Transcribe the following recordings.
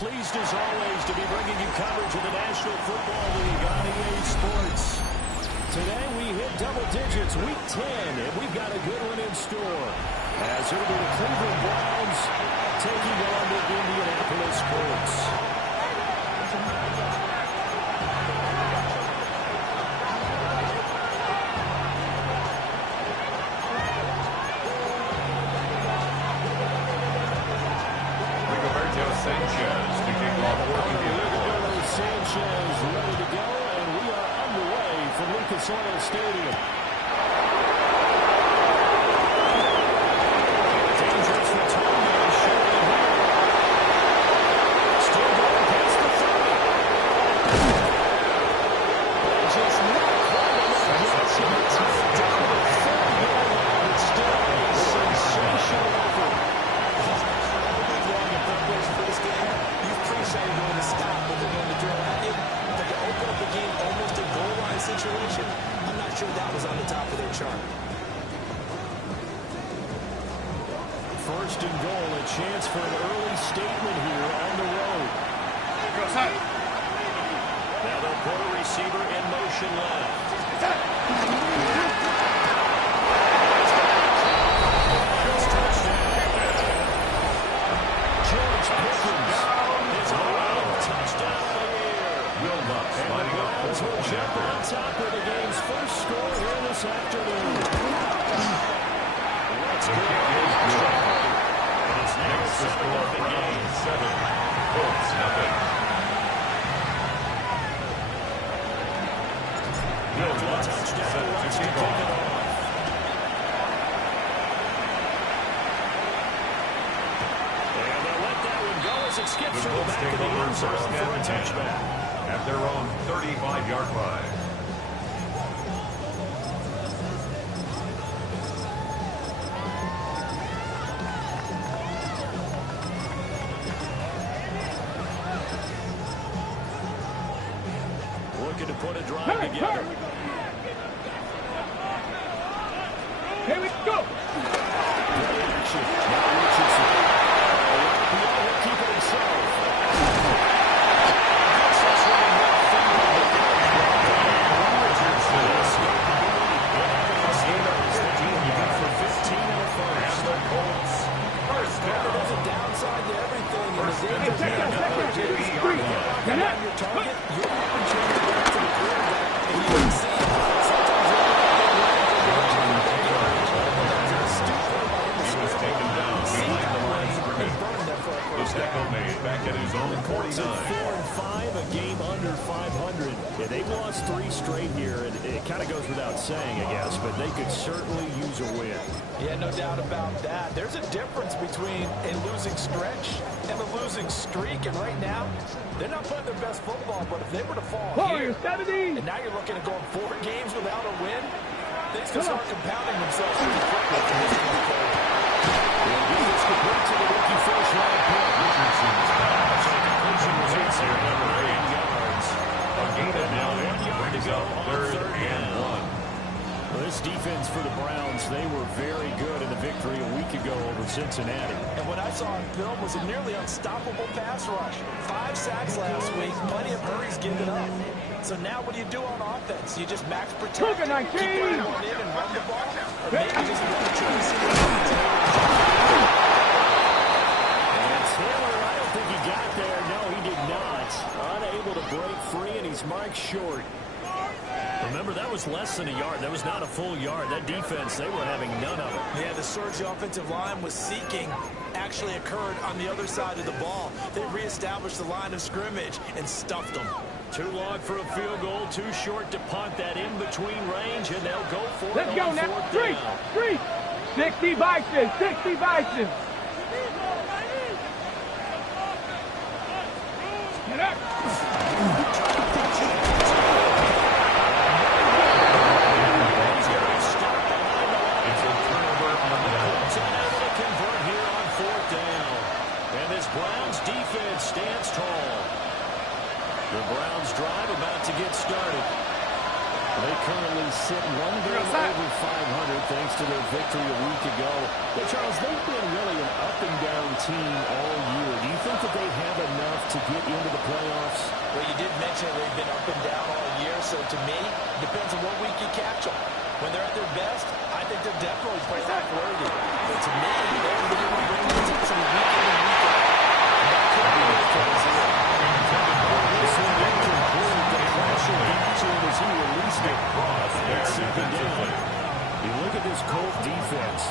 pleased as always to be bringing you coverage of the National Football League on EA Sports. Today we hit double digits, week 10, and we've got a good one in store. As it'll be the Cleveland Browns taking on the Indianapolis Colts. Sanchez to kick off for Indianapolis. Sanchez ready to go, and we are underway from Lucas Oil Stadium. Dangerous return by Sheridan Hill. Still going past the 30. Just not quite enough. Down the 30-yard line. It's still a sensational effort. For this game, you appreciate when to stop when they're going to throw at you, but to open up the game almost a goal line situation, I'm not sure that was on the top of their chart. First and goal, a chance for an early statement here on the road. Goes high. Now they'll put a receiver in motion left. Will jump on top of the game's first score here this afternoon. Let's go. It's now the score of the game. 7. Colts, nothing. Touchdown. Let's kick it off. And they'll let that one go as it skips through the back of the end zone for a touchback. At their own 35-yard line. Looking to put a drive together. Here we go. Great action. Now Richardson. He'll keep it himself. Back at his own 49. 4-5, a game under 500. Yeah, they've lost 3 straight here, and it kind of goes without saying, I guess, but they could certainly use a win. Yeah, no doubt about that. There's a difference between a losing stretch and a losing streak, and right now, they're not playing their best football, but if they were to fall here, and now you're looking at going 4 games without a win, things can start compounding themselves pretty quickly from this point forward. This could bring to the rookie first round pick. Richardson's pass. Conclusion was inside number 8 yards. A gain of now 1 yard to go on 3rd and 1. Well, this defense for the Browns, they were very good in the victory a week ago over Cincinnati. And what I saw on film was a nearly unstoppable pass rush. 5 sacks last week, plenty of hurries given up. So now what do you do on offense? You just max protect, keep everyone in and run the ball? Or maybe just run the And Taylor, I don't think he got there. No, he did not. Unable to break free, and he's marked short. Remember, that was less than a yard. That was not a full yard. That defense, they were having none of it. Yeah, the surge the offensive line was seeking actually occurred on the other side of the ball. They reestablished the line of scrimmage and stuffed them. Too long for a field goal, too short to punt that in-between range, and they'll go for it on 4th down. 60 Bison, 60 Bison. Get up. Browns defense stands tall. The Browns drive about to get started. They currently sit one game over 500 thanks to their victory a week ago. But, Charles, they've been really an up-and-down team all year. Do you think that they have enough to get into the playoffs? Well, you did mention they've been up and down all year, so to me, it depends on what week you catch them. When they're at their best, I think they're definitely playoff worthy. But to me, they're really bringing the intensity week in and week out. And that could be the case here. This one incomplete. The pressure got to him as he released it. It's second down. You look at this Colt defense.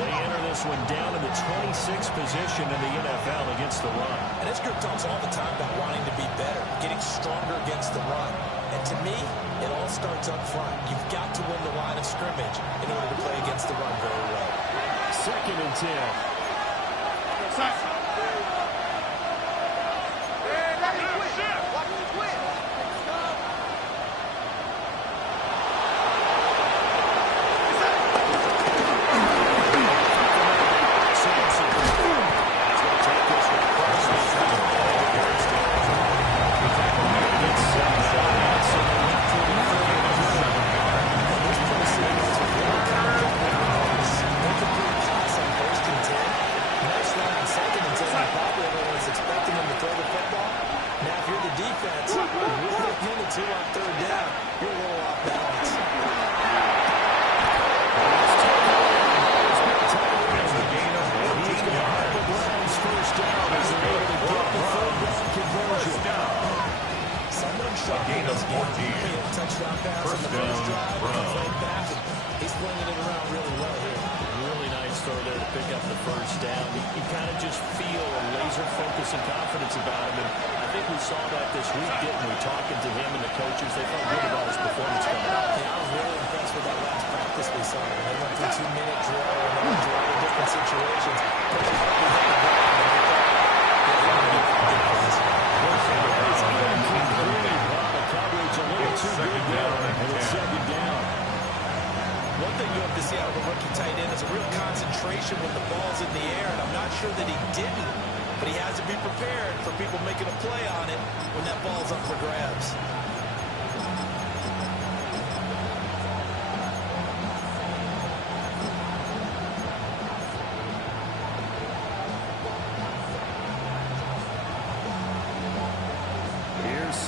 They enter this one down in the 26th position in the NFL against the run. And this group talks all the time about wanting to be better, getting stronger against the run. And to me, it all starts up front. You've got to win the line of scrimmage in order to play against the run very well. Second and 10.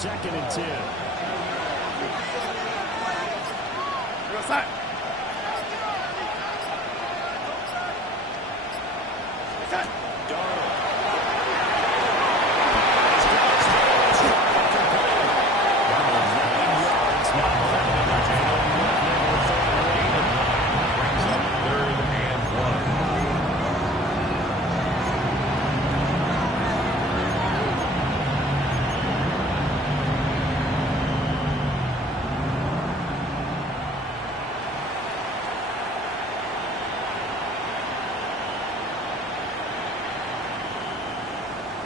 Second and 10.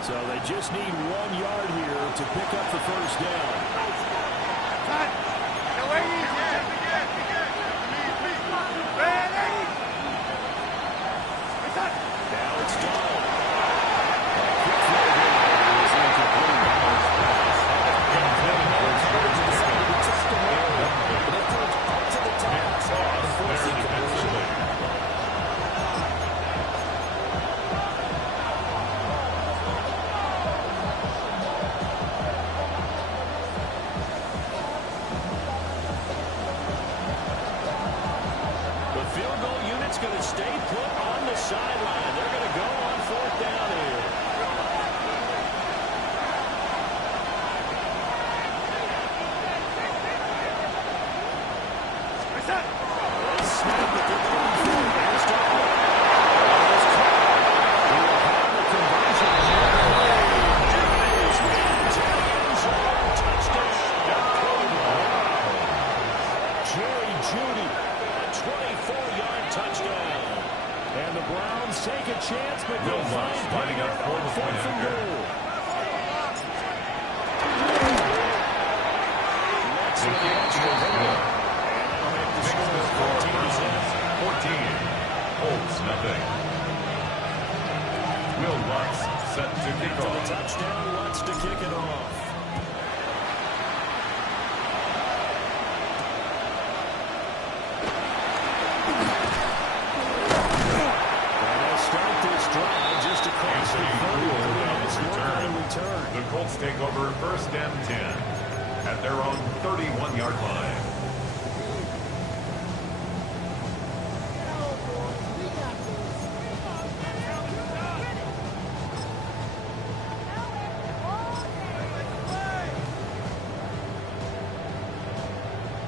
So they just need 1 yard here to pick up the first down. Now it's Donald. return. The Colts take over 1st and 10 at their own 31-yard line.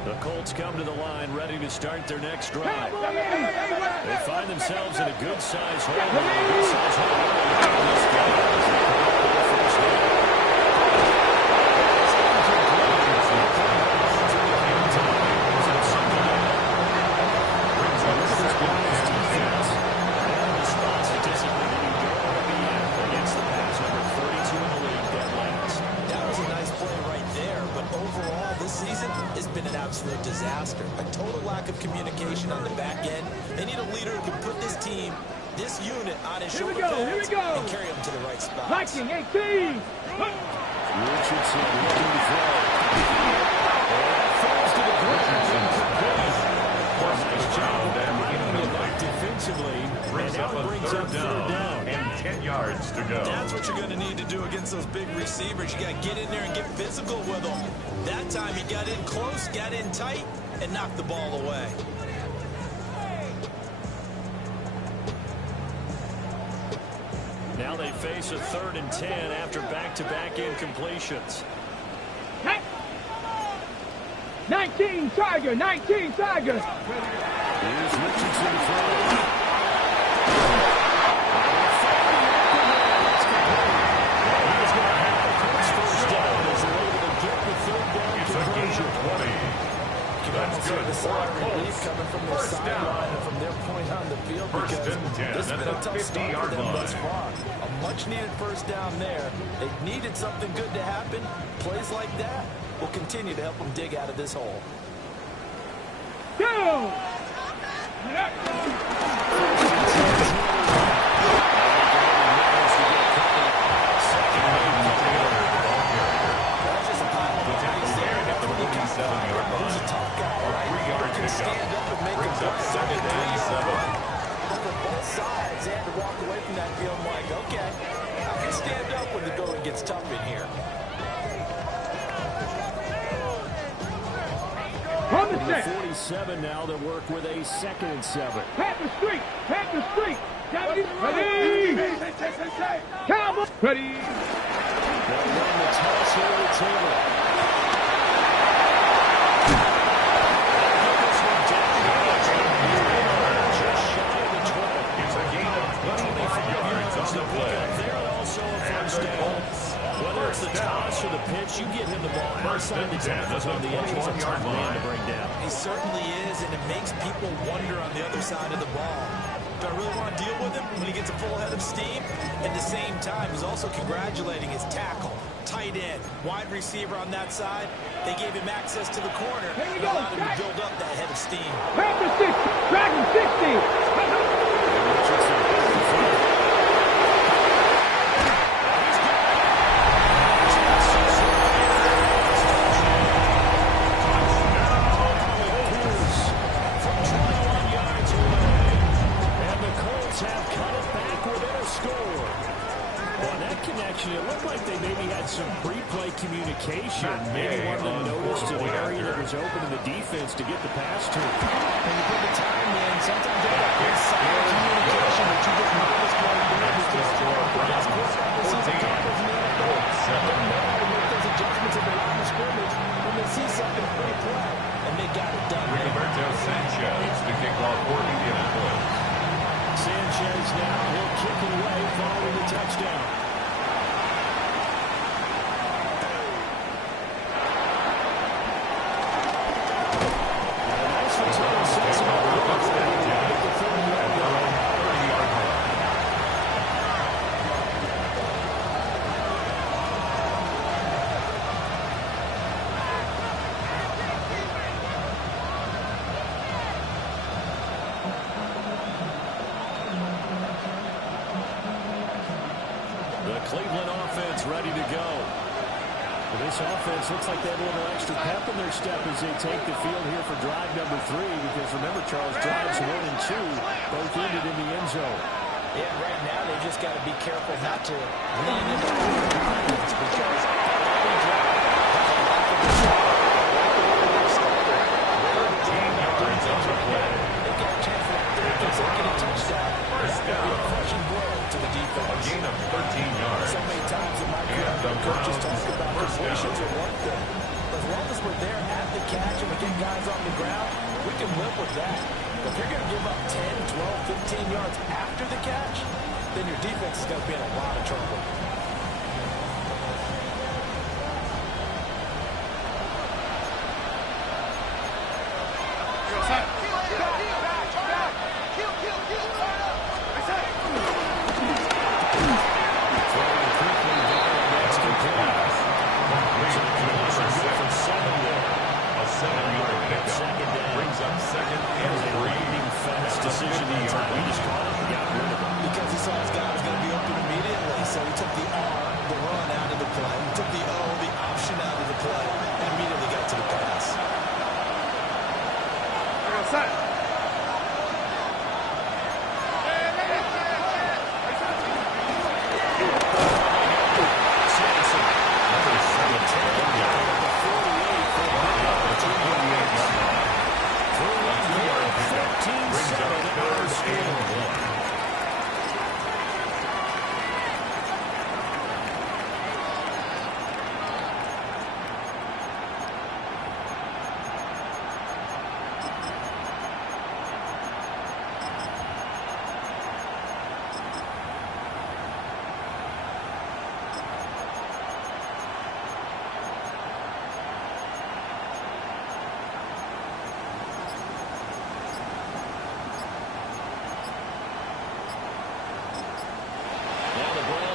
The Colts come to the line ready to start their next drive. They find themselves in a good-sized hole. Absolute disaster. A total lack of communication on the back end. They need a leader who can put this team, this unit, on his shoulder pads and carry them to the right spot. Liking 18. Richardson looking to throw. Falls to the ground. Nice job defensively. Brings up a third down and 10 yards to go. That's what you're going to need to do against those big receivers. You got to get in there and get physical with them. That time he got in close, got in tight, and knocked the ball away. Now they face a 3rd and 10 after back-to-back incompletions. 19 Tiger, 19 Tiger. Here's Richardson throwing. It's a gain of 20. That's good for our Colts. Coming from their sideline and from their point on the field, because First and 10 this has at been a the tough start for 50-yard them thus line. far. A much-needed first down there. They needed something good to happen. Plays like that will continue to help them dig out of this hole. Go! Gets tough in here. On the set. 47 now that work with a 2nd and 7. Panther Street. Panther Street. Ready. Cowboy. Ready. They'll run the toss here with Taylor. Just shy of the 12. It's a gain of 25 yards on the play. There and also a first down. Whether it's the toss or the pitch, you get him the ball outside the tackles on the edge. He's a tough man to bring down. He certainly is, and it makes people wonder on the other side of the ball. Do I really want to deal with him when he gets a full head of steam? At the same time, he's also congratulating his tackle, tight end, wide receiver on that side. They gave him access to the corner and allowed him to build up that head of steam. Panther 60. Dragon 60. It looked like they maybe had some pre-play communication. Maybe one that noticed an area that was open in the defense to get the pass to. When you put the time in, sometimes you got good solid communication that you just notice going there because last quarter of the season Cowboys made a goal. They make those adjustments at the line of scrimmage when they see something pre-play, and they got it done. Roberto Sanchez to kick off for Indianapolis. Sanchez now will kick it away following the touchdown. Cleveland offense ready to go. Well, this offense looks like they have a little extra pep in their step as they take the field here for drive number 3, because remember, Charles, drives 1 and 2 both ended in the end zone. Yeah, right now they just got to be careful not to lean into all the confidence because every drive has a lot of the shot. They get a chance for that third consecutive touchdown. That would be a crushing blow to the defense. A gain of 13 yards. So many times in my career, I've heard coaches talk about completions are one thing. As long as we're there at the catch and we get guys on the ground, we can live with that. But if you're going to give up 10, 12, 15 yards after the catch, then your defense is going to be in a lot of trouble.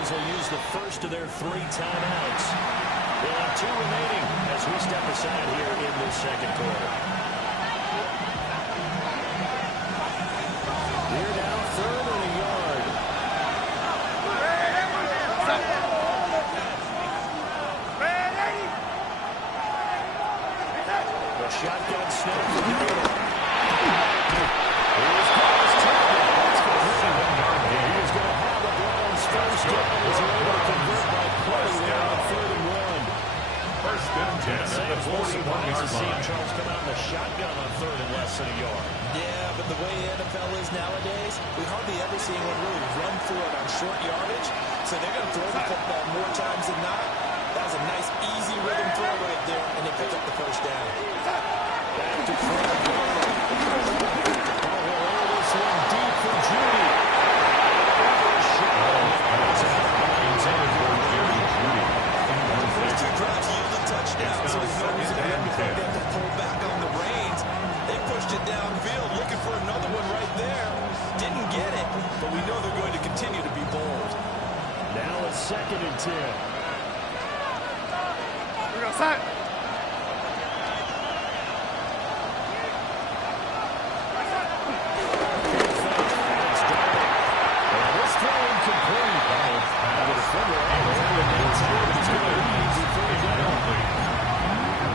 Will use the first of their 3 timeouts. They'll have 2 remaining as we step aside here in this second quarter. We're down 3rd and a yard. The shotgun snap for Taylor. Here's Paul's target. That's for him. He is going to have the Browns first down as they're able to convert by play there on 3rd and 1. First and 10 at the 41-yard line. Charles come out in the shotgun on 3rd and less than a yard. Yeah, but the way the NFL is nowadays, we hardly ever see anyone really run for it on short yardage. So they're going to throw the football more times than not. That was a nice, easy rhythm throw right there, and they pick up the first down. Back to Fred. This one deep for Judy. First 2 drives yielded touchdowns, so there's no reason for them to pull back on the reins. They pushed it downfield, looking for another one right there. Didn't get it, but we know they're going to continue to be bold. Now it's 2nd and 10. Here we go, set. This throw incomplete. The defender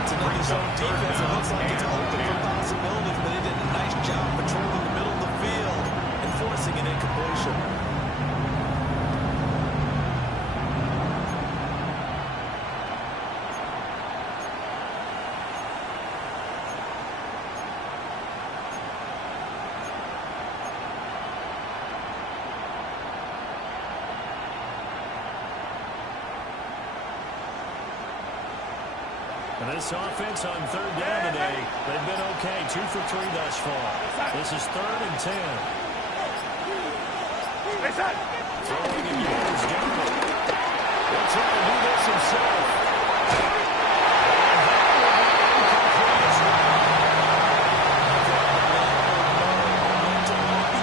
It's another zone defense. It looks like it's open for possibilities, but they did a nice job patrolling the middle of the field and forcing an incompletion. And this offense on 3rd down today, they've been okay. 2 for 3 thus far. This is 3rd and 10. Throwing in yards down. He'll try to do this himself.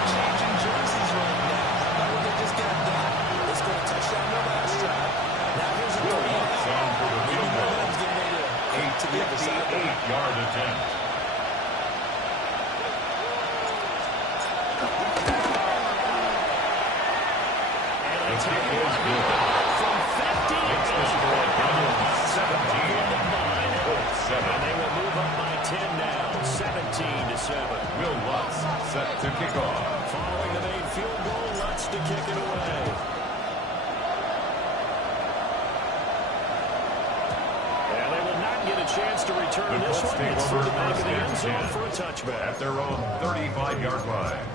Changing jerseys right now. How would they just get it done? They scored a touchdown in their last drive. Now here's a 3-and-out. Maybe momentum's getting ready to the other side. 58-yard attempt. And a tackle is good. From 50 Makes the score 17. and they will move move up by 10 now, 17-7. Will Lutz set to kick off. Following the main field goal, Lutz to kick it away. And they will not get a chance to return this one. It's through the back of the end zone for a touchback. At their own 35-yard line.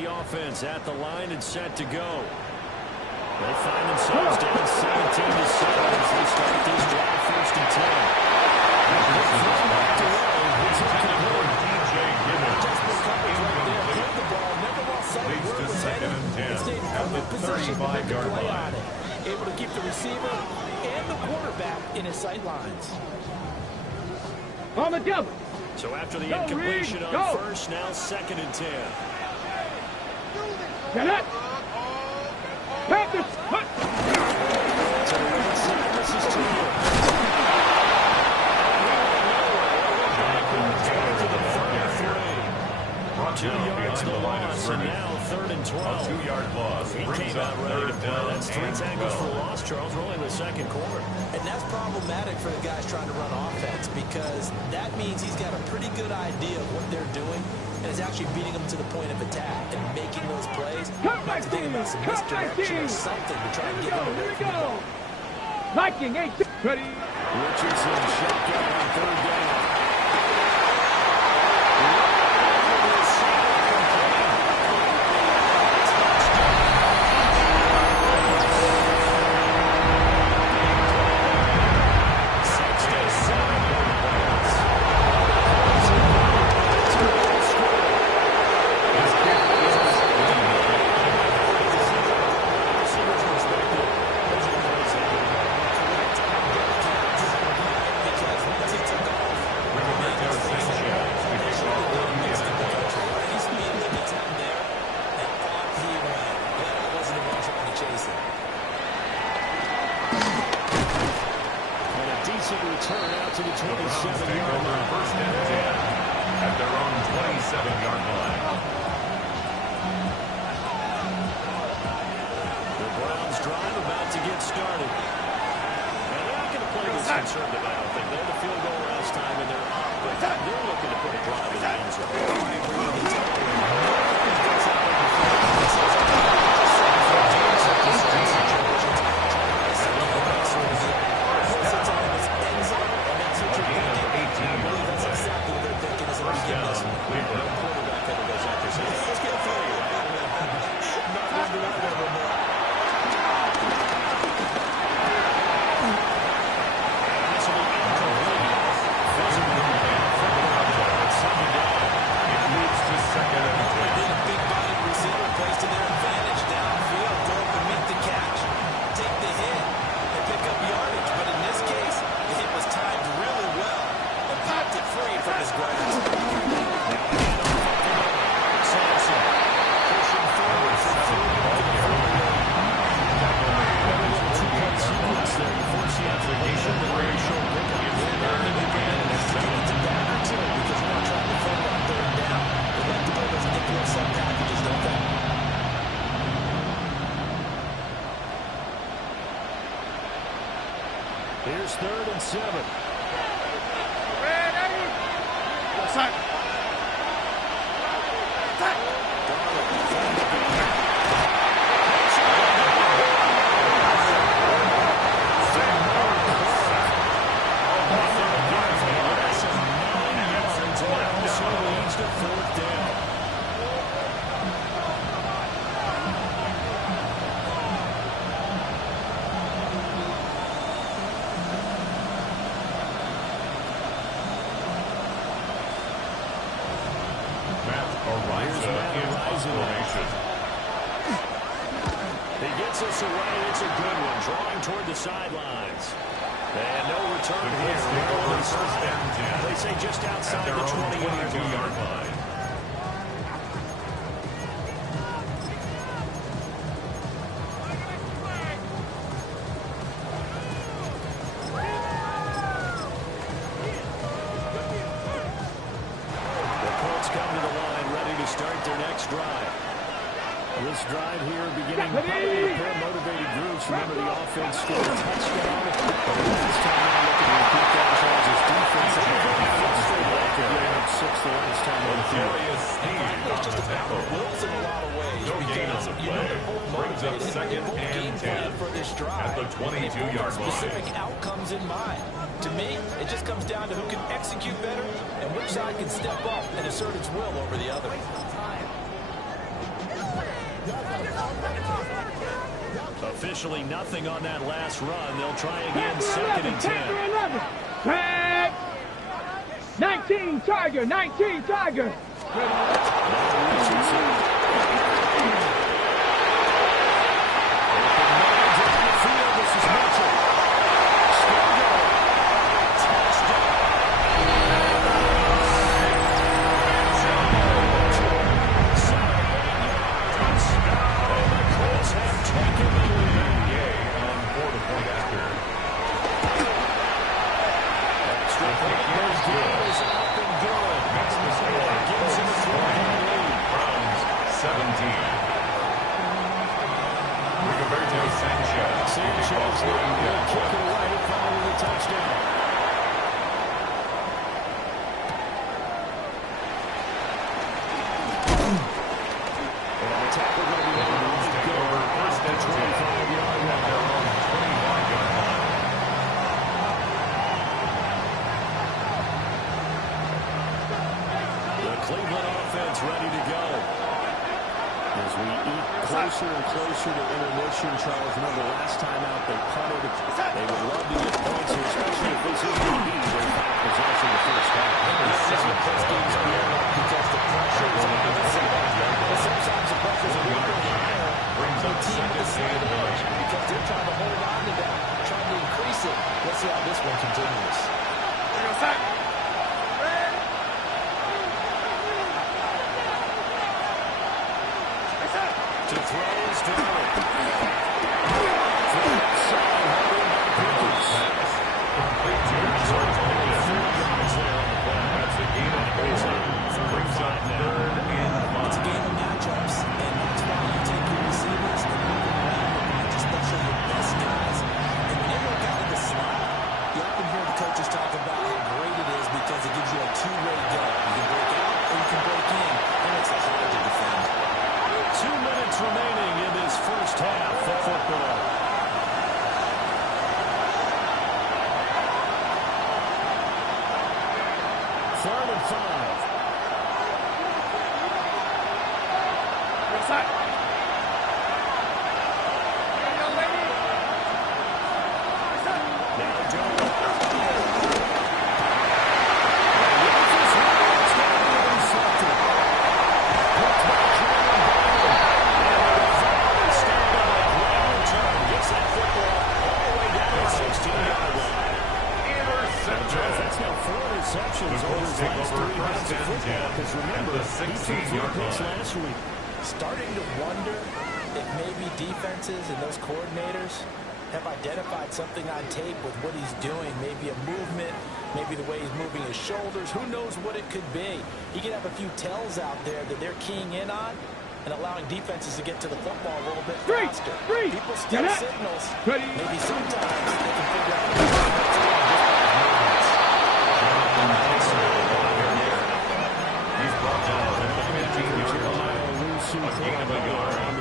Offense at the line and set to go. They find themselves down 17-7 as they start this drive, 1st and 10. It's incomplete. Just the coverage right there. Hit the ball. Never lost sight of where it was headed. It stayed in perfect position to make a play on it. Able to keep the receiver and the quarterback in his sight lines. On the double. So after the incompletion on first, now 2nd and 10. Get it. Panthers. Hut. To the right side, this is to the 2 yards the loss, and now 3rd and 12. A 2-yard loss. He came out ready to play. That's 3 tackles for loss, Charles. We're only in the 2nd quarter. And that's problematic for the guys trying to run offense because that means he's got a pretty good idea of what they're doing and is actually beating them to the point of attack and making those plays. Not to think about some misdirection or something to try and get them away from the ball. Viking 8. Ready. Richardson shotgun on 3rd down. Return out to the 27-yard line. 1st and 10 at their own 27-yard line. The Browns drive about to get started. And they're not going to play this conservative, I don't think. They had a field goal last time, and they're up. But they're looking to put a drive in the end zone. Here's 3rd and 7. He gets us away. It's a good one. Drawing toward the sidelines. And no return here. They say just outside the 20-yard line. The Colts come to the line This drive here beginning probably to pair motivated groups. Remember, the offense scored a touchdown. But last time out, looking to repeat that as his defense. They were very frustrated after giving up 6 the last time on the field. It's just about the Wolves in a lot of ways. No gain on the play. Brings up second and 10 for this drive. at the 22-yard line. Specific outcomes in mind. To me, it just comes down to who can execute better and which side can step up and assert its will over the other. Officially nothing on that last run. They'll try again, second and 10. Tag! 19 Tiger, 19 Tiger. Closer and closer to intermission, Charles. Remember, last time out they punted. They would love to get points here, especially if this is going to be their final possession the first half. Because the pressure is on the side. Sometimes the pressure is a little bit higher. Brings up second and edge because they're trying to hold on to that, trying to increase it. Let's see how this one continues. To throw is to It's a game of matchups, and that's why you take your receivers and move them around a bunch, especially your best guys. And when they work out in the slot, you often hear the coaches talk about how great it is because it gives you a two-way go. You can break out or you can break in. That makes it hard to defend. 2 minutes remaining in this first half of football. Third and 5. Because remember, he threw 4 picks last week. Starting to wonder if maybe defenses and those coordinators have identified something on tape with what he's doing. Maybe a movement, maybe the way he's moving his shoulders. Who knows what it could be? He could have a few tells out there that they're keying in on and allowing defenses to get to the football a little bit faster. People still signals. Maybe sometimes they can figure out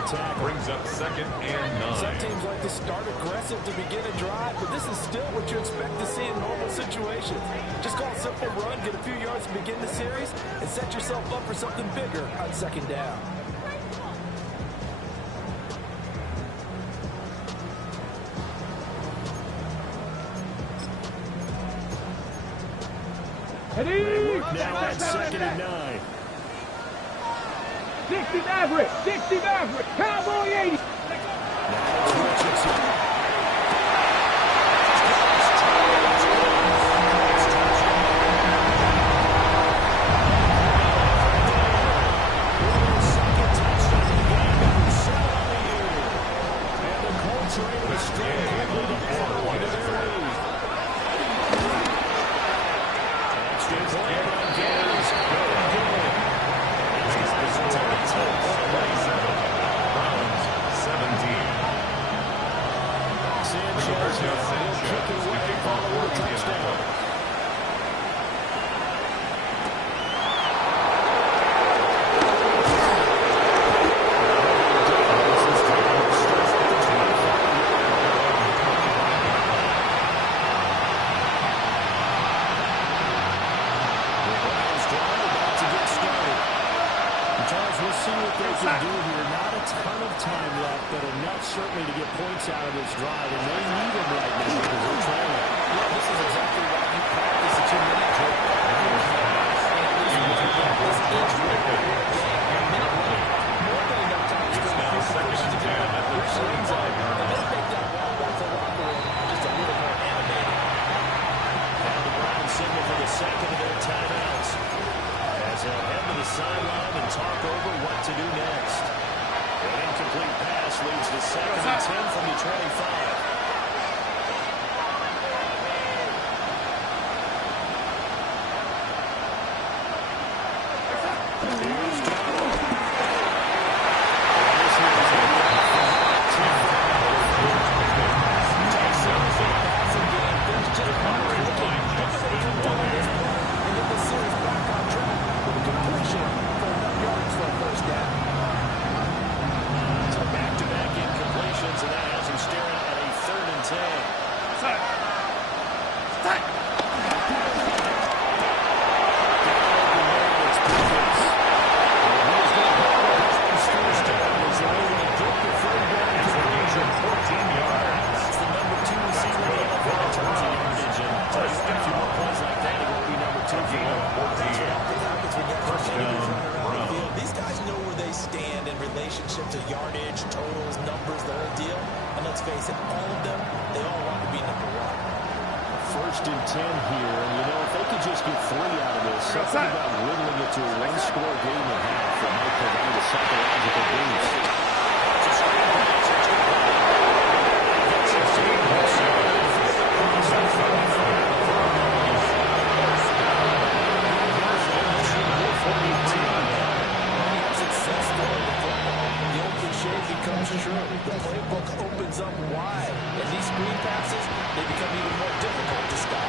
what brings up second and 9. Some teams like to start aggressive to begin a drive, but this is still what you expect to see in normal situations. Just call a simple run, get a few yards to begin the series, and set yourself up for something bigger on second down. Now at second and 9. 60 Maverick, 60 Maverick, Cowboy 80. Charles, we'll see what they can do here. Not a ton of time left, but enough certainly to get points out of this drive, and they need them right now because they're trailing. Yeah, this is exactly why you practice a 2-minute drill. This is more than enough time to It's now second and 10 at the 35-yard line. make that walk back to the locker room just a little more animated. And the Browns signal for the second of their timeouts as they'll head to the sideline and talk over what to do next. An incomplete pass leads to second and 10 from the 25. These guys know where they stand in relationship to yardage, totals, numbers, the whole deal. And let's face it, all of them, they all want to be number one. First and 10 here, and you know, if they could just get 3 out of this, something about whittling it to a one-score game and a half that might provide a psychological boost. Becomes true. The playbook opens up wide, and these screen passes, they become even more difficult to stop.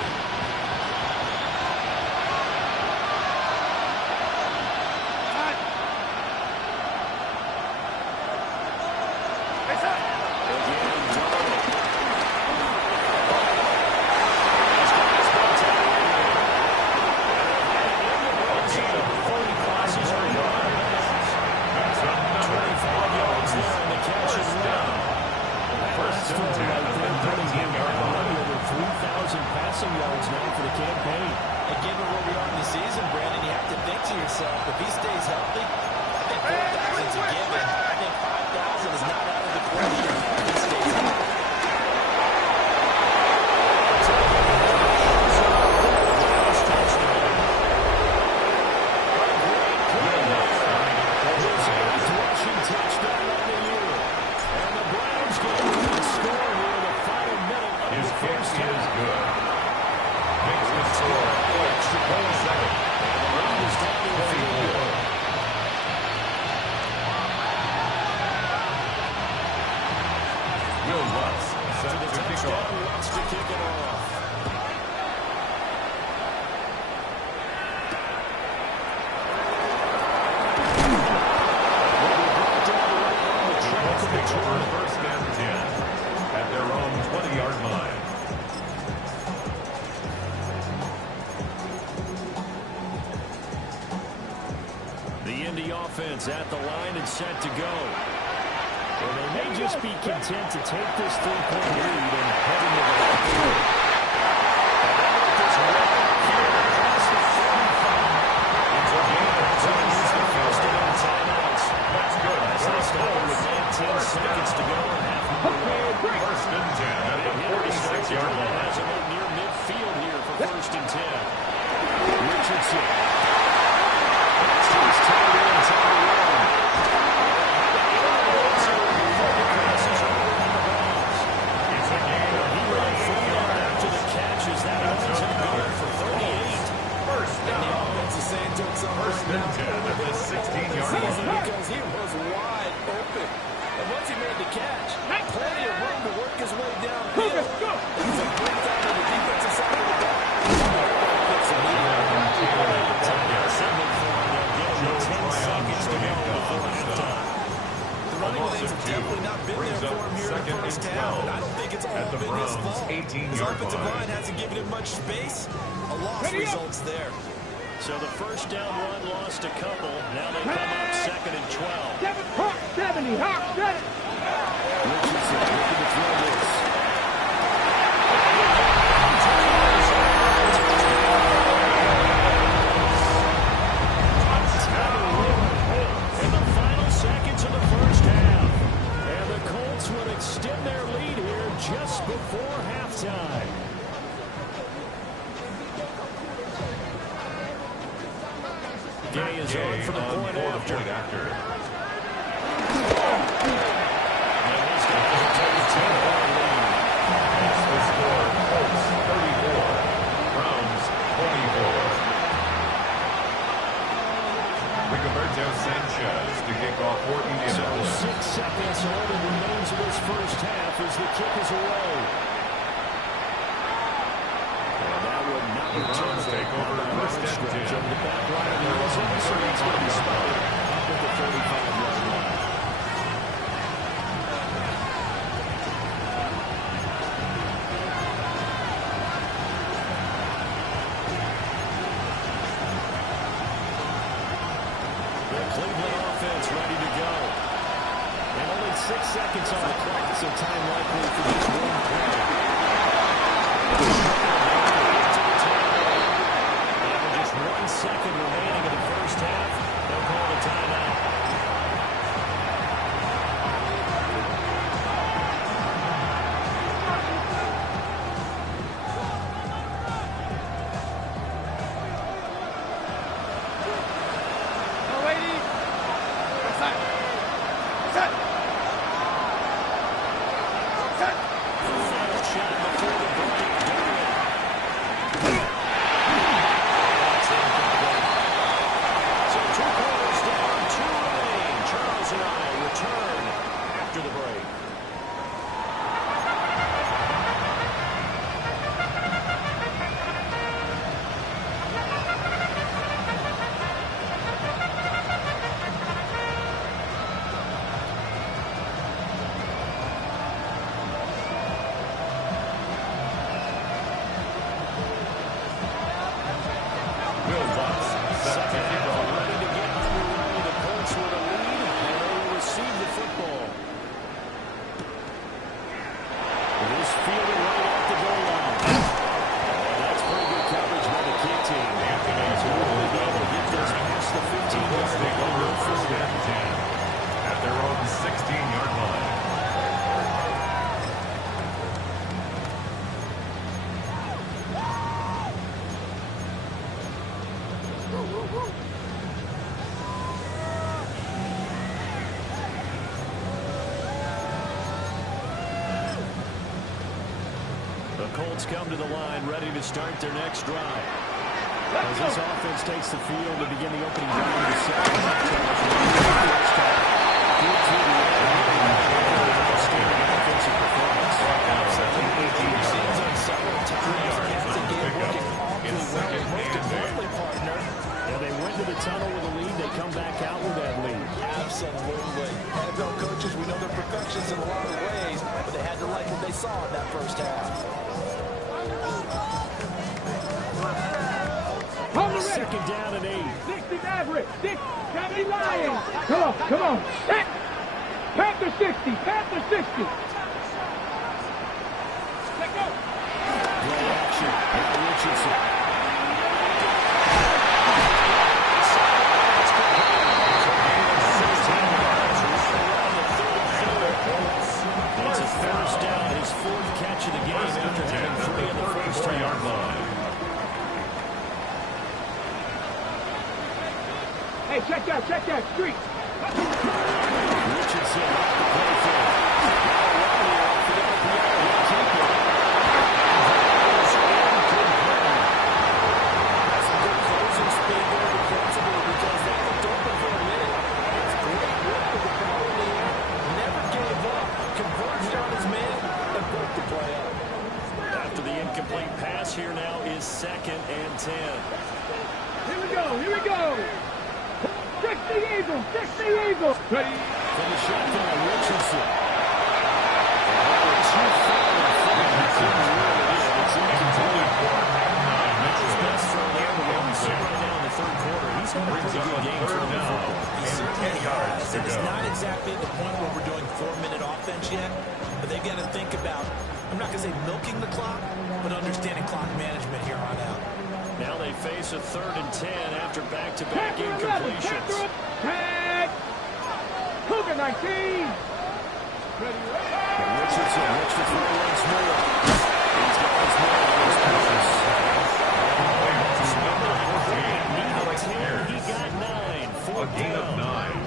At the line and set to go. Well, they may just be content to take this 3-point lead and head into the half court. It's a game that's used the first of their timeouts. That's good. As they stop with 10 seconds to go in half number 1. First and 10 at the 46-yard line. Has him up near midfield here for first and 10. Richardson. He's tied in inside the line. It's a game. He ran free on after the catch as that opens him good for 38. First down. And the offense is saying to himself, First and 10 at the 16-yard line. because he was wide open. And once he made the catch, plenty of room to work his way downfield. He's a great out of the defensive side of the ball. Definitely not been there for him here in the first half, and I don't think it's all been his fault. His offensive line hasn't given him much space. A loss results there. So the first down run lost a couple. Now they come up second. 80. Hawk, set it. Richardson looking to throw this. In the final seconds of the first half. And the Colts will extend their lead here just before halftime. Gay is on for the point after. And he's got to take a 10-point lead. That's the score. Colts 34, Browns 24. Rigoberto Sanchez to kick off for Indianapolis. So 6 seconds only remains in this first half as the kick is away. And that would not The Browns take over first and 10. Over the back line of the Arizona, so it's going to be spotted at the 35-yard line. The Cleveland offense ready to go. And only 6 seconds on the clock, so time likely for just one play. And with just 1 second remaining in the first half, they'll call the timeout. Final shot before the break. So 2 quarters down, 2 remain. Charles and I return after the break. Will Lutz set to kick off. Ready to get underway. The Colts with a lead, and they will receive the football. It is fielded right at the goal line. And that's pretty good coverage by the kick team. As we will be able to get this past the 15-yard Take over line. first and 10 at their own 16-yard line. The Colts come to the line, ready to start their next drive. As this offense takes the field to begin the opening drive of the second half. Good through the air. Outstanding offensive performance. We've seen on several times. Cats again working awfully well. Most importantly, partner. And they went to the tunnel with a lead. They come back out with that lead. Absolutely. NFL coaches, we know they're perfections in a lot of ways, but they had to like what they saw in that first half. Second down and 8. 60 Maverick. 60. Comedy Lions. Come on, come on. Set. Panther 60. Panther 60. Let go. Play action. Now Richardson. It's a first down, his 4th catch of the game after having 3 in the first 3-yard line. Hey, check that street. Richardson off the play field. That's some good closing speed there defensively because they looked open for a minute. It's great work with the ball in the air. Never gave up. Converged on his man and broke the play up. After the incomplete pass, here now is 2nd and 10. Here we go. Here we go. 60 Eagles. 60 Eagles. Ready. From the shotgun, Richardson. His best throw there, but we only see right now in the 3rd quarter. He's going to play a good game for the football. And 10 yards. Listen, it's not exactly the point where we're doing 4-minute offense yet, but they've got to think about, I'm not going to say milking the clock, but understanding clock management here on out. Now they face a 3rd and 10 after back-to-back incompletions. Tag! Cougar 19! Richardson looks to throw once more. He's got his man on his passes. He got 9. A gain of 9.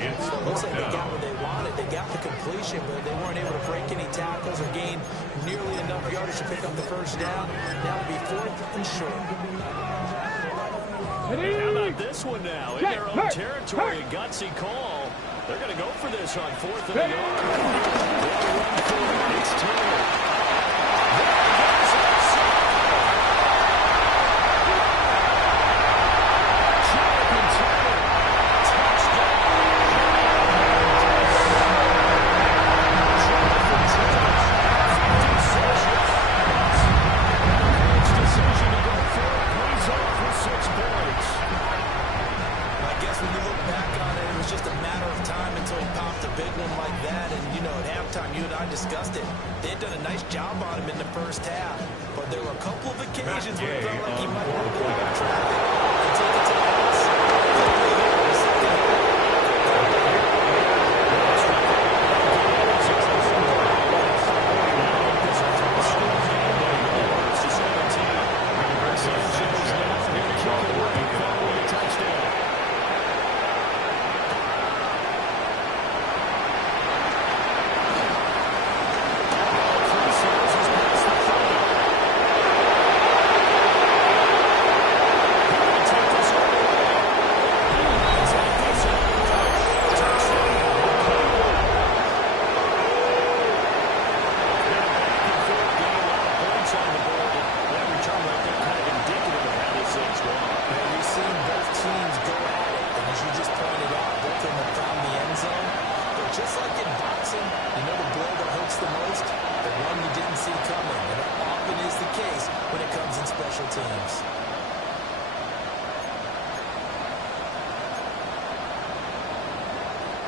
It's Looks like they down. got what they wanted. They got the completion, but they weren't able to break any tackles or gain nearly enough yardage to pick up the first down. Now it'll be 4th and short. How about this one now? In their own territory, a gutsy call. They're going to go for this on 4th and a yard. They'll run for it. It's Taylor. Discussed it. They had done a nice job on him in the first half, but there were a couple of occasions where it felt like he might have been out of traffic until the times.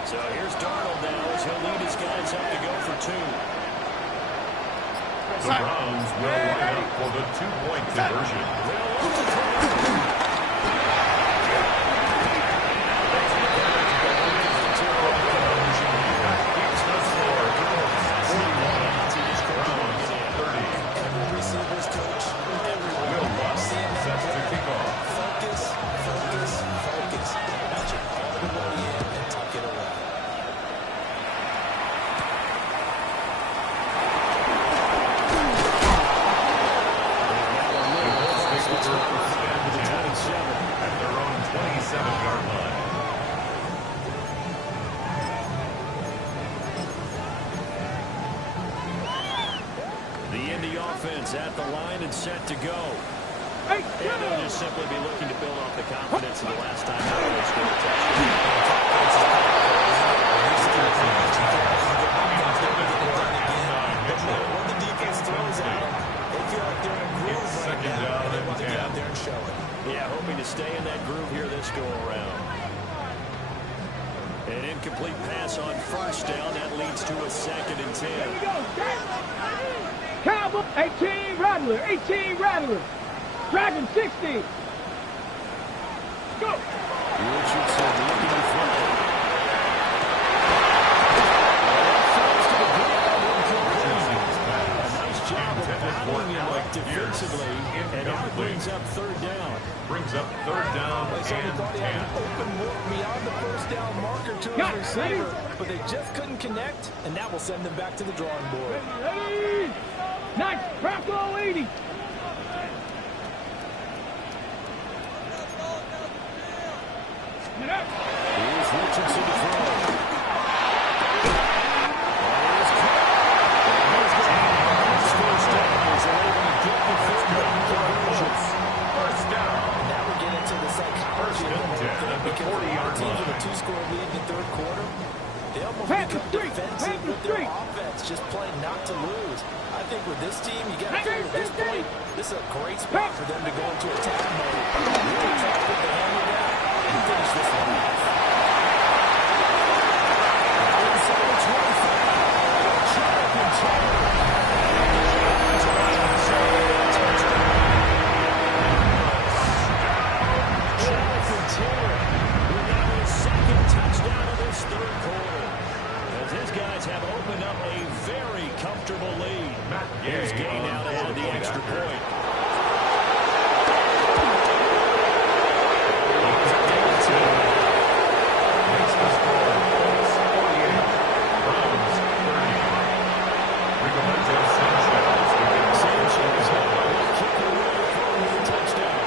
So here's Darnold now as he'll lead his guys up to go for 2. The Browns will line up for the 2-point conversion. Receivers, coach, everyone. Will Lutz set to kick off. Focus. Watch it all the way in and tuck it away. At their own 27-yard line. The Indy offense at the line and set to go. And they'll just simply be looking to build off the confidence of the last time they scored a When the defense throws at them, they feel like they're in a groove right now, and they want to get out there and show it. Yeah, hoping to stay in that groove here this go-around. An incomplete pass on first down. That leads to a 2nd and 10. Here we go. Cowboy, 18 Rattler. Dragon 60. Go. Richardson looking to throw. A nice job of battling him like defensively, and now it brings up 3rd down. Brings up 3rd down They and thought he had 10. an open look beyond the first down marker to his receiver, but they just couldn't connect, and that will send them back to the drawing board. Ready. Nice. Bronco 80. Here's Richardson to throw. First down. Now we get into the psychology of the whole thing, because a lot of teams with a 2-score lead in the 3rd quarter, they almost become defensive with their offense, just playing not to lose. I think with this team, you got to feel at this point, this is a great spot for them to go into attack mode. Really try to put the hammer down and finish this one off. have opened up a very comfortable lead. Here's Gay now to add the extra point. Makes the score 48. Browns 30. Rigoberto Sanchez to get Sanchez kicking away for the touchdown.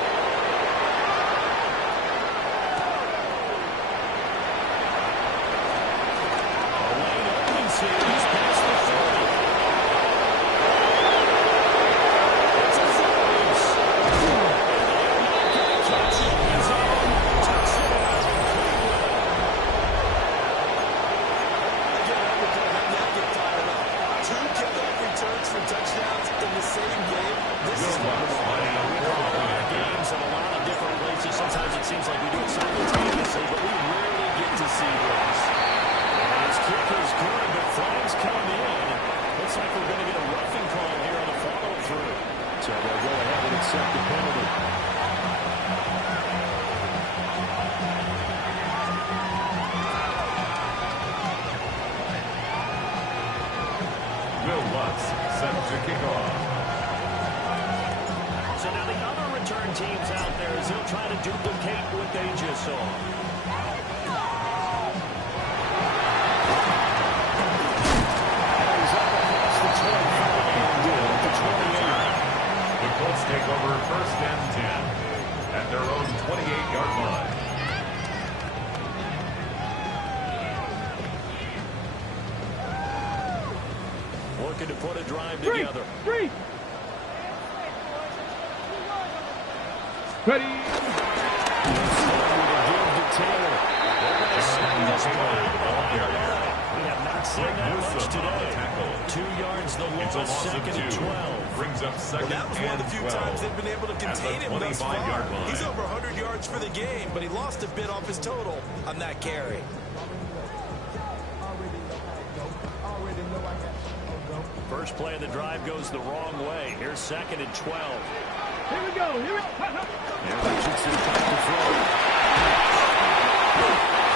A lane opens here. He's past the 30. It's a race. Catch it. He's in. Touchdown. Two kickoff returns for touchdowns in the same game. This is Will Lutz lining up for the point. Games in a lot of different places. Sometimes it seems like we do it simultaneously, but we rarely get to see this. And his kick is good, but flags come in. Looks like we're going to get a roughing call here on the follow-through. So they'll go ahead and accept the penalty. Will Lutz set to kick off. So now the other return teams out there as they'll try to duplicate what they just saw. He's up across the 25 and in at the 28. The Colts take over first and 10 at their own 28-yard line. Looking to put a drive together. Three. Ready. We have not seen that much today. 2 yards the It's a loss, loss second of and 2. 12. Brings up second That was one of the and few 12. times they've been able to contain him thus far. 25-yard line. He's over 100 yards for the game, but he lost a bit off his total on that carry. First play of the drive goes the wrong way. Here's second and 12. Here we go. Here we go. There's Richardson back to throw.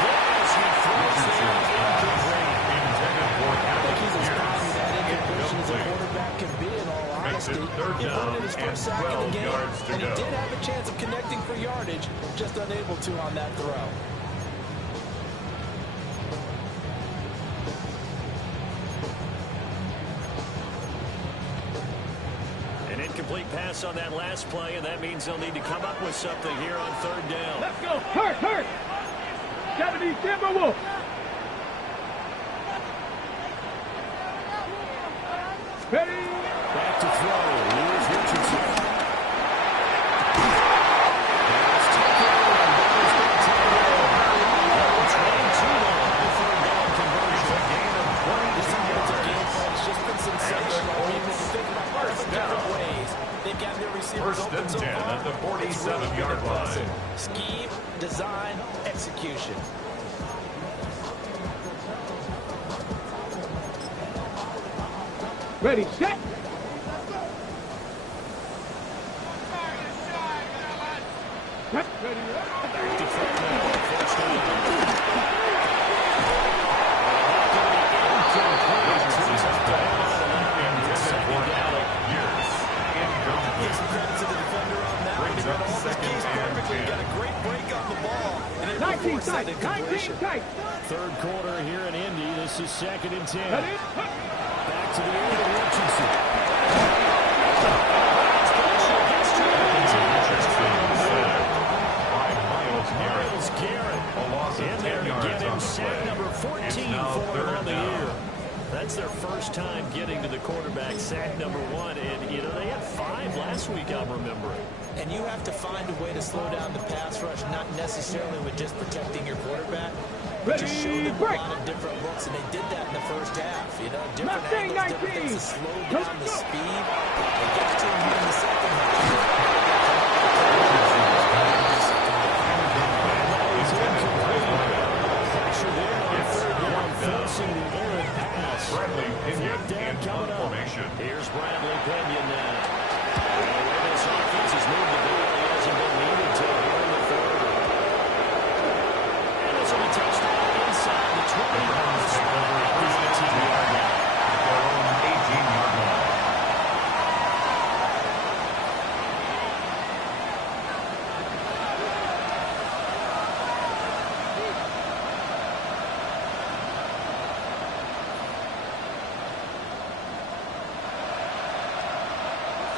As he throws there, incomplete. Intended for I think he's as Pierce. happy that incompletion as a Incomplete. quarterback can be, in all Makes it honesty. third He down put in his and first sack of 12 the game, yards to and he go. did have a chance of connecting for yardage, just unable to on that throw. An incomplete pass on that last play, and that means they'll need to come up with something here on third down. Let's go. Hurt. 70 Timberwolves. Ready. Back to throw. Here's Richardson. Pass taken. Ball's been taken. It's 1-2 now. Third down conversion. A gain of 22 yards. It's just been sensational. I mean, if you think about it, different ways. They've got their receivers First open and so 10 far. at the It's really been 47-yard impressive. line. Scheme, design, execution. Ready, set. Ready. To throw now. First down. Give some credit to the defender on that one. He read all his keys perfectly. Got a great break on the ball. And able to 19 force that tight. incompletion. 19 tight. Third quarter here in Indy. This is second and 10. Ready. Back to the air to Richardson. Miles Garrett in there to get him sack number 14 for him on the year. That's their first time getting to the quarterback, sack number 1. And, you know, they had 5 last week, I'm remembering. And you have to find a way to slow down the pass rush, not necessarily with just protecting your quarterback, but just show them a lot of different looks, and they did that in the first half. You know, different angles, different things to slow down the speed. They got to him in the second half. Pressure there on third down, forcing the errant pass. Bradley Pinion in Coming up. formation. Here's Bradley Pinion now. And the way this offense has moved the ball, he hasn't been needed to here in the third. And it's on a touchdown inside the 20 yards.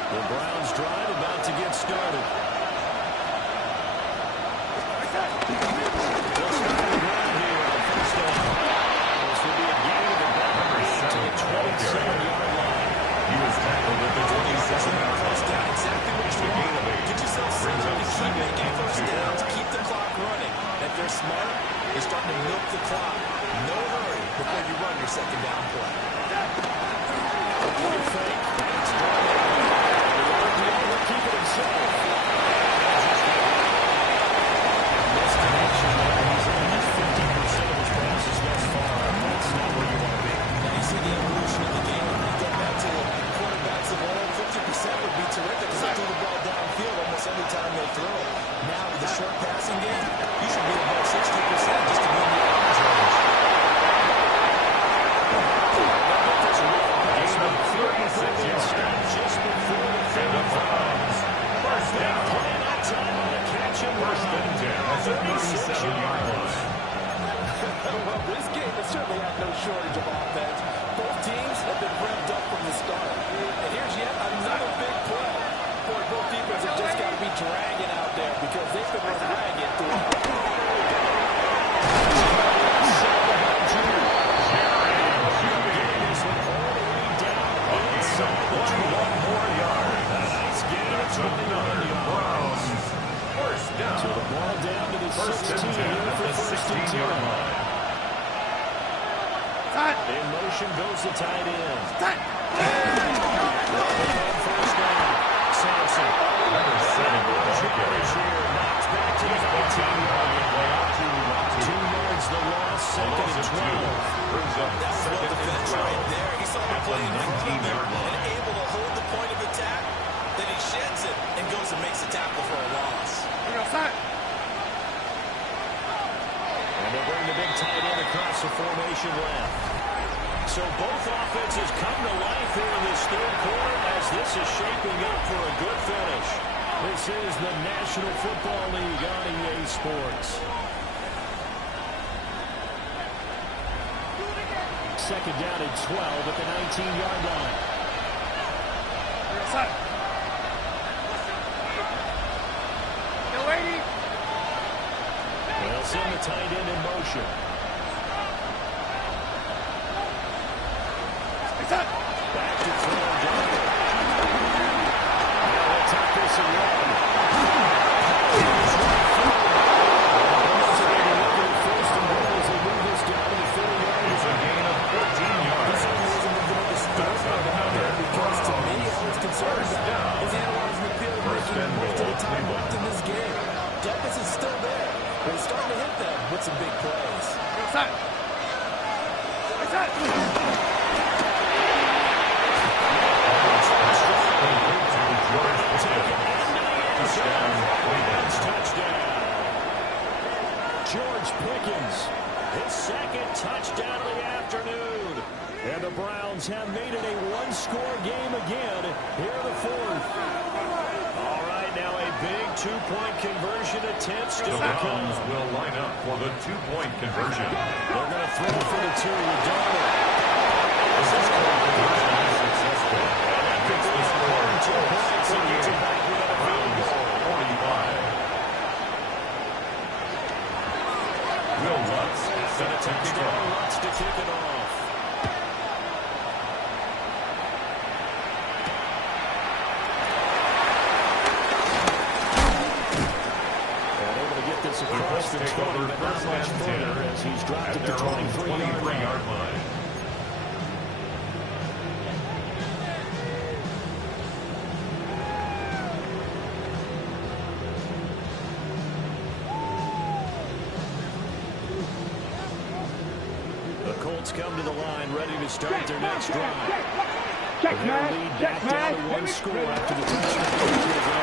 The Browns drive about to get started. They'll start the ground here on first down. This will be a gain of about to the 27-yard line. He was tackled at the 27-yard First down, line. exactly what you want. Get yourself set up to keep making first downs, keep the clock running. If they're smart, they're starting to milk the clock. No hurry before you run your second down play. Point fake. It's done. He'll keep it himself. Misconnection there. He's in just 50% of his passes thus far. That's not where you want to be. And you see the evolution of the game. You go back to quarterbacks of old, 50% would be terrific because they throw the ball downfield almost every time they throw it. Now with the short passing game, you should be about 60% just to be in the average range. Just before the 35. First down. Playing that time on a catch and First run. and 10 at the 37-yard line. Well, this game has certainly had no shortage of offense. Both teams have been revved up from the start. And here's yet another big play. Boy, both defenses have just got to be dragging out there because they've been run ragged throughout. So the ball down to the 16 here for first and 10. In motion goes the tight end. First down. Sampson. Number 7 will Finish here. Knocks back to the 15-yard line. 2 yards the loss. Second and 12. Brings up That's what second and defense 12. right there. He saw the play in front of him 19-yard line. and able to hold the point of attack. Then he sheds it and goes and makes a tackle for a loss. And they'll bring the big tight end across the formation left. So both offenses come to life here in this third quarter as this is shaping up for a good finish. This is the National Football League on EA Sports. Second down and 12 at the 19-yard line. They'll send the tight end in motion. Back to throw, John. Now they'll take this and run. First and goal as they move this down to the 40-yard line. It's a gain of 14 yards. Because to me, I was concerned about his analyzing the field making most of the time left in this game. Deficit's still there, but he's starting to hit them with some big plays. Touchdown. George Pickens, his second touchdown of the afternoon. And the Browns have made it a one-score game again here in the fourth. All right, now a big two-point conversion attempt still The to come. Browns will line up for the two-point conversion. They're going to throw for the two with Darnold. This is conversion is successful. And that makes the score 2 points and gets it back without a field goal. 45. Will Lutz set it to kick Touchdown off. Lutz to kick it off. And able to get this across the 20, but not much further as he's dropped it to 23-yard line. The Colts come to the line, ready to start their next drive. Check, Their man. lead Check, back down to man. one score after the touchdown to go.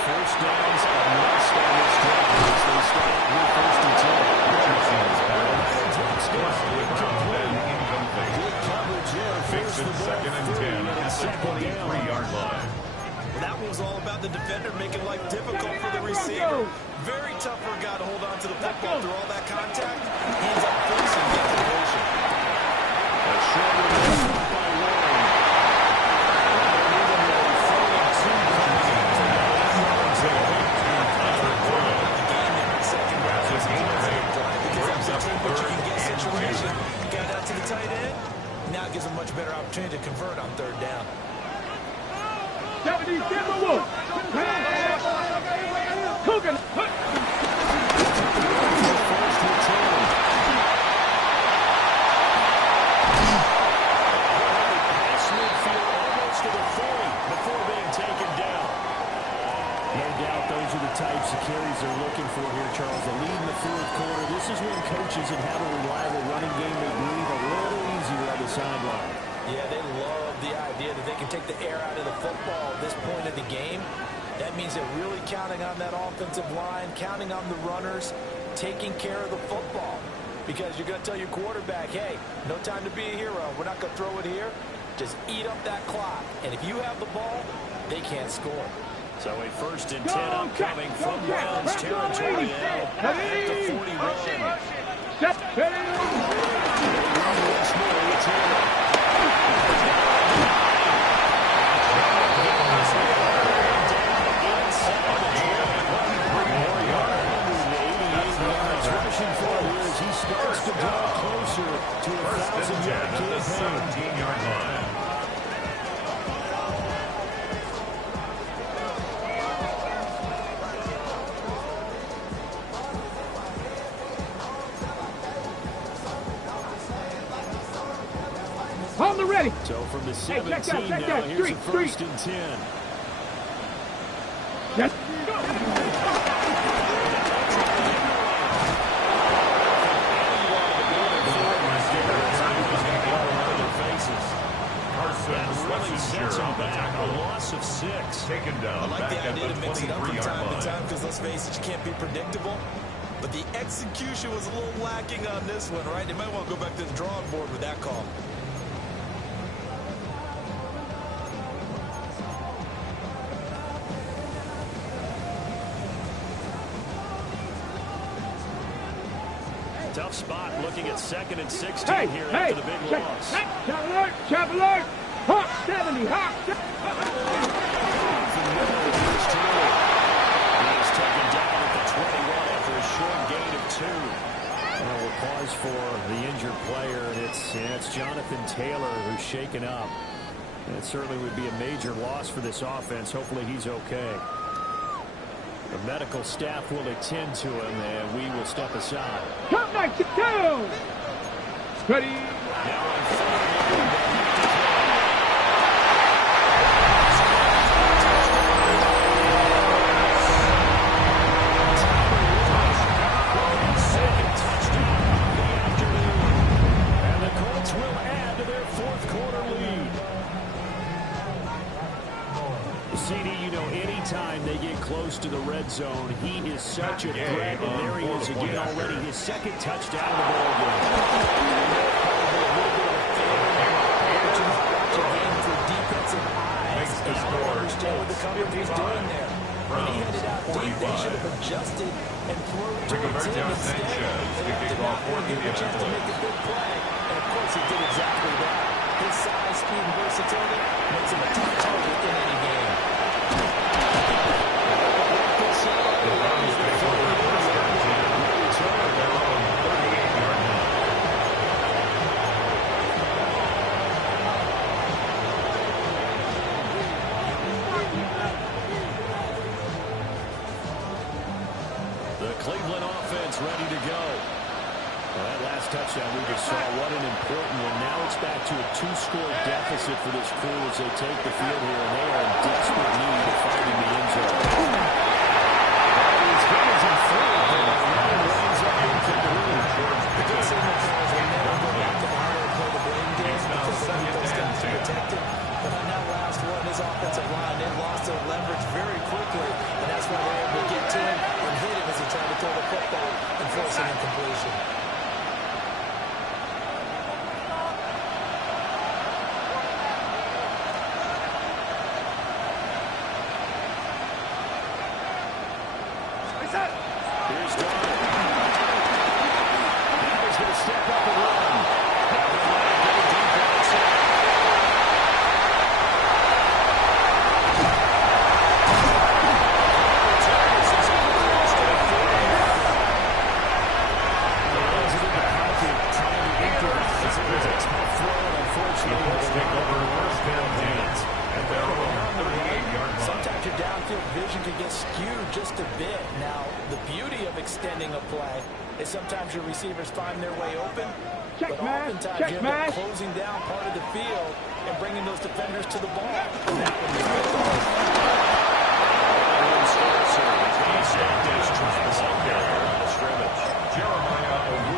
First downs are must on this drive as they start with first and 10. Richardson's pass. Touchdown. Incomplete. Incomplete. Good coverage there. Makes Forced it the ball second and free 10 and at it's the second down. 23-yard line. That one was all about the defender making life difficult for the receiver. Very tough for a guy to hold on to the football through all that contact. He ends up forcing the incompletion. A short release by Warren. They're moving there, 42 Now it gives them much better opportunity to convert on third down. 70 Timberwolves. Cooking. Types of carries they're looking for here, Charles. The lead in the fourth quarter. This is when coaches that have a reliable running game may breathe a little easier on the sideline. Yeah, they love the idea that they can take the air out of the football at this point of the game. That means they're really counting on that offensive line, counting on the runners, taking care of the football. Because you're going to tell your quarterback, hey, no time to be a hero. We're not going to throw it here. Just eat up that clock. And if you have the ball, they can't score. So a 1st and 10 upcoming from Browns territory now at the 41. Rushing forward as he starts to draw closer to a 1,000-yard campaign. 17-yard line. On the ready. So from the 17 check now, that. here's a Street. 1st and 10. Yes. Really sets him back. A loss of 6. Taken down. I like the idea to mix it up from 23-yard time to line. time because, let's face it, you can't be predictable. But the execution was a little lacking on this one, right? They might want to go back to the drawing board with that call. Tough spot looking at 2nd and 16 here after the big loss. Chop alert. Hawk 70. Hawk 70. He's taken down at the 21 after a short gain of 2. Well, we'll pause for the injured player. It's Jonathan Taylor who's shaken up. And it certainly would be a major loss for this offense. Hopefully he's okay. The medical staff will attend to him, and we will step aside. Come back to down. Ready. Now on 3rd. Anytime they get close to the red zone, he is such a threat, and there he is again already, his 2nd touchdown of the ball game. Makes the score. Understand what the coverage is doing there. When he headed out deep, they should have adjusted and thrown towards him instead. They left him out there, gave him a chance to make a good play, and of course he did exactly that. His size, speed, and versatility makes him a top target in any game. The Cleveland offense ready to go. Well, that last touchdown we just saw, what an important one. Now it's back to a 2-score deficit for this crew as they take the field here, and they are in desperate need of finding the end zone. His head is in front, but Ryan lines up incomplete. The good signal there is we never go back to the harder and play the blame game because the defense got protected. But on that last one, his offensive line, they lost their leverage very quickly, and that's why they were able to get to him and hit him as he tried to throw the football and force an incompletion. Here's extending a play. And sometimes your receivers find their way open. Check, but man. oftentimes Check, you end man. up closing down part of the field and bringing those defenders to the ball. And that one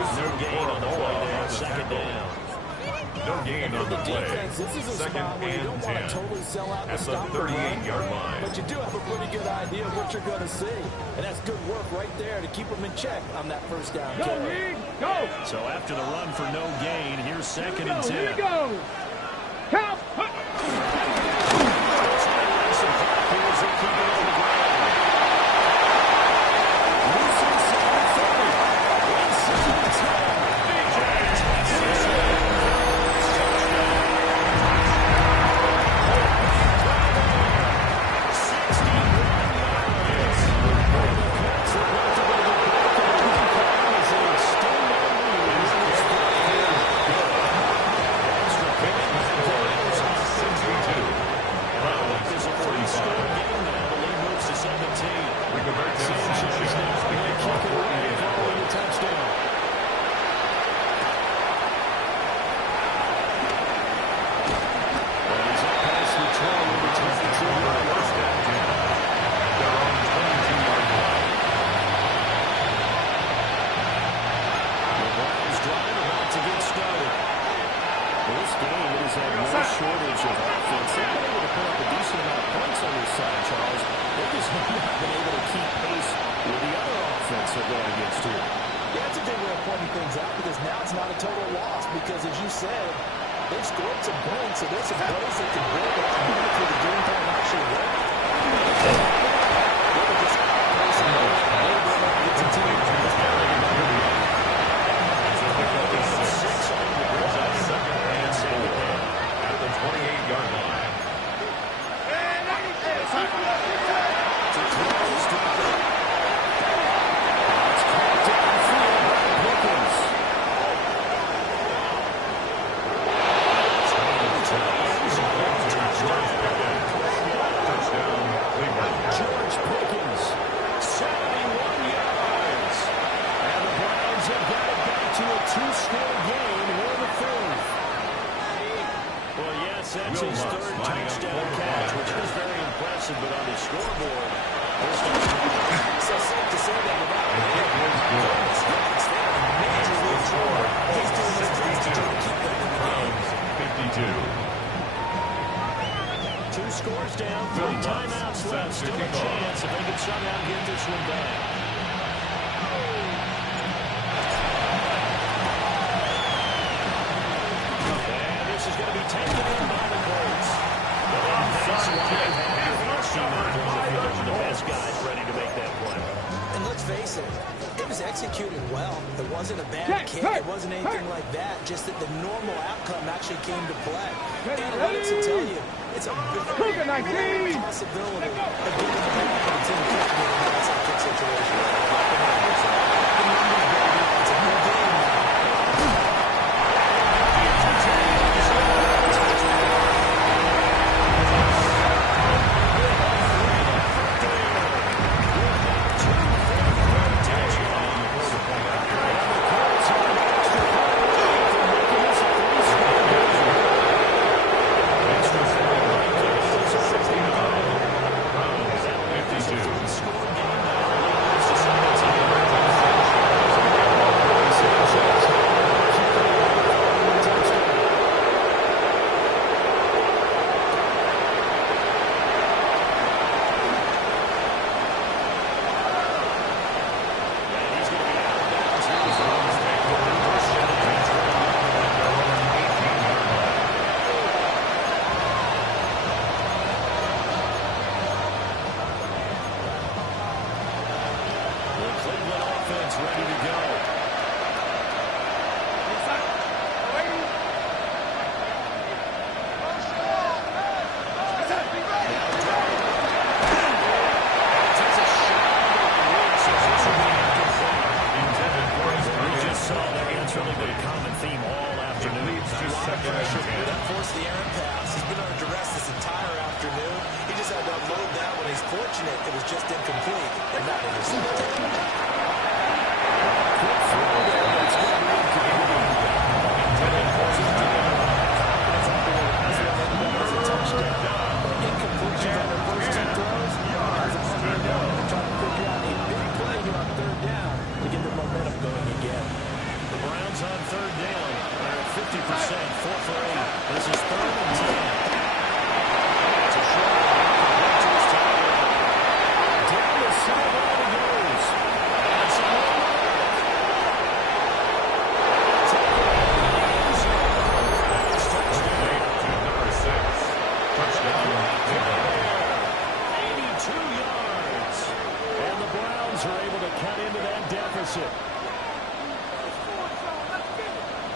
was no gain on the play there. Second down. No gain on the play. Defense, this is a Second spot where you don't and want 10. to totally sell out At to the stop the run. 38-yard line. But you do have a pretty good idea of what you're going to see. And that's good work right there to keep them in check on that first down. Go, Reed. Go. So after the run for no gain, here's second and 10. Here we go. Count. 4 for 8. This is 3rd and 10. It's a short down the sideline he goes. That's a Number 6. Touchdown. 82 yards. And the Browns are able to cut into that deficit.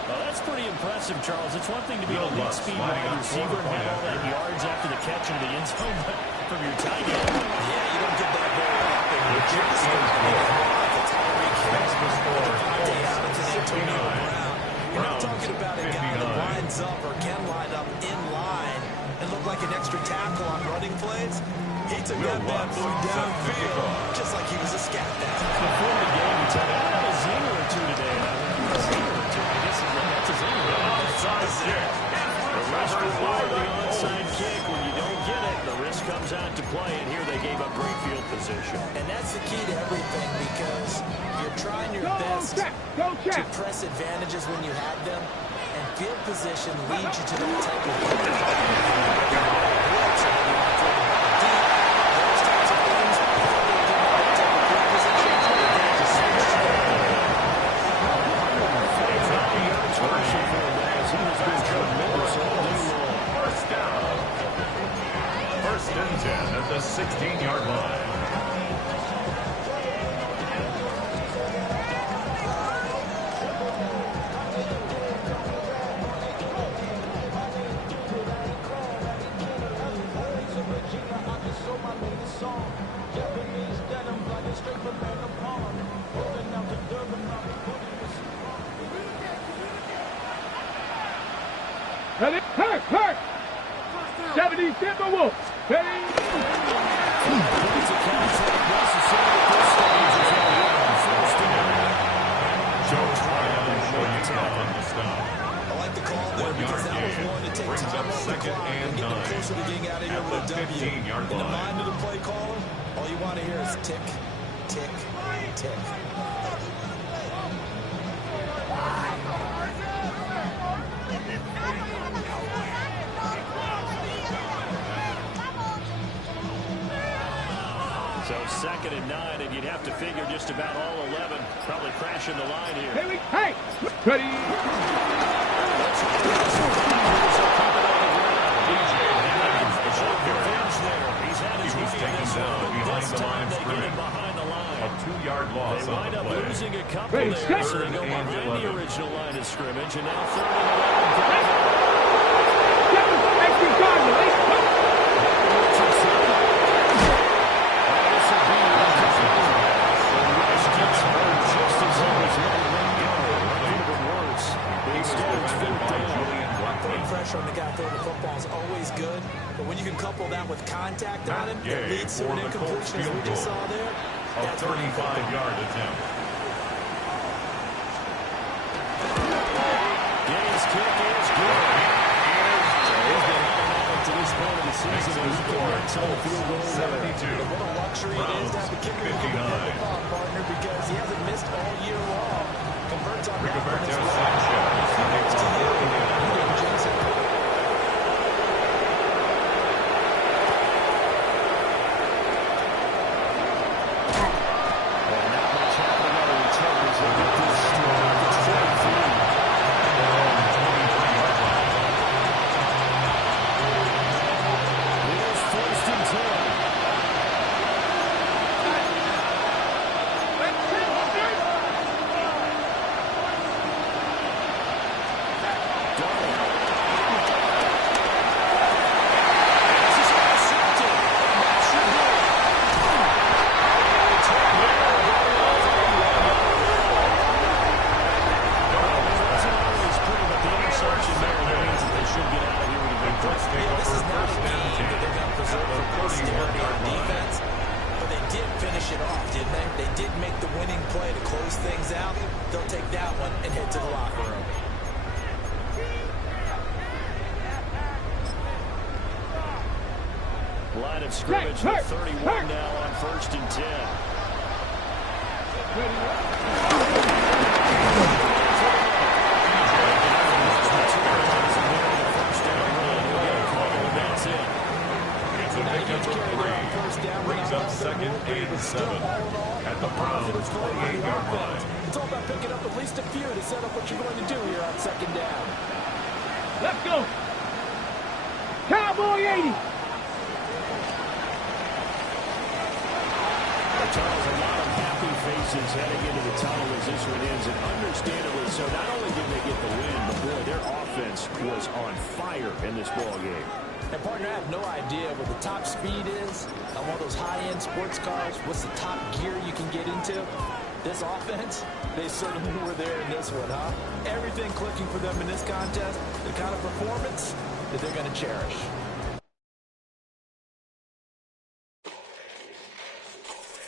Well, that's pretty impressive, Charles. It's one thing to be an elite speed wide receiver and have all that yards after the catch into the end zone, but from your tight end. Yeah, you don't get that very often. You're just the Tyreek Hill, Devontae Adams, and Antonio Brown. You're not talking about a guy that lines up or can line up in line and look like an extra tackle on running plays. He took that bad boy downfield just like he was a scat down. Before the game, he said, I had a zinger or two today. A zinger or two. I guess that's a zinger. Outside kick. The risk reward the onside kick. When you don't get it, the risk comes out to play, and here they gave up great field position. And that's the key to everything because you're trying your best to press advantages when you have them, and field position leads you to that type of First and 10 at the 16-yard line. Ready? Hurt! 70 Timberwolves. Ready? I like the call there because that was one to take time off the clock and get them closer to getting out of here with a W. In the mind of the play caller, all you want to hear is tick, tick, tick. So 2nd and 9, and you'd have to figure just about all 11 probably crashing the line here. Hey! Ready? He's had his way in this one. This time they get him behind the line. A 2-yard loss. They wind up losing a couple Ready, there, so they go behind the original line of scrimmage, and now 3rd and 11. Pressure on the guy throwing the football is always good, but when you can couple that with contact on him, that leads to an incompletion as we just saw there. A 35-yard attempt. Gaines' kick is good. He's been automatic to this point of the season. He's scored on the field goal 72. What a luxury it is to have the kicker who can hit the ball, partner, because he hasn't missed all year long. Converts on that one as well. Line of scrimmage with 31 now on 1st and 10. 2nd and 7 at the Browns' 48-yard line. It's all about picking up at least a few to set up what you're going to do here on 2nd down. Let's go. Cowboy 80. Charles, a lot of happy faces heading into the tunnel as this one ends, and understandably so. Not only did they get the win, but boy, their offense was on fire in this ball game. And partner, I have no idea what the top speed is on one of those high-end sports cars. What's the top gear you can get into? This offense, they certainly were there in this one, huh? Everything clicking for them in this contest, the kind of performance that they're going to cherish.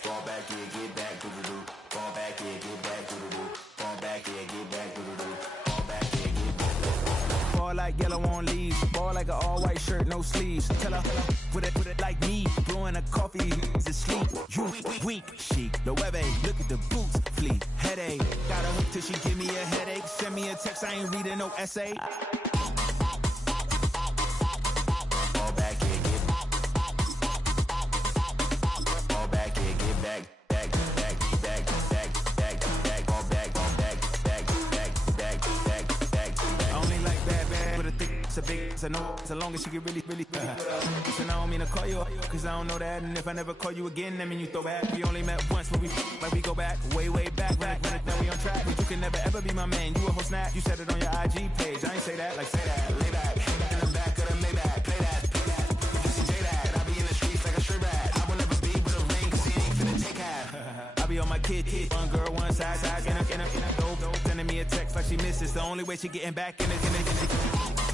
Fall back here, get back, doo-doo-doo. Fall back here, get back, doo-doo-doo. Fall back here, get back, doo-doo-doo. Fall back here, get back. Ball like yellow on leaves. Ball like an all-white shirt, no sleeves. Tell her, put it like me. Blowing a coffee, to sleep. You weak, chic. The web look at the boots, fleet. Headache. Got a hook till she give me a headache. Send me a text, I ain't reading no essay. I know as long as she get really so I don't mean to call you up, cause I don't know that. And if I never call you again, that mean you throw back. We only met once, but we go back, way back. Run it, then we on track. But you can never ever be my man. You a whole snap, you said it on your IG page. I ain't say that, like say that, lay back. In the back of the Maybach, play that. You see J that, I be in the streets like a stray rat. I will never be with a ring, cause he ain't finna take half. I be on my kid, one girl, one side, in a dope, sending me a text like she misses. The only way she getting back in it.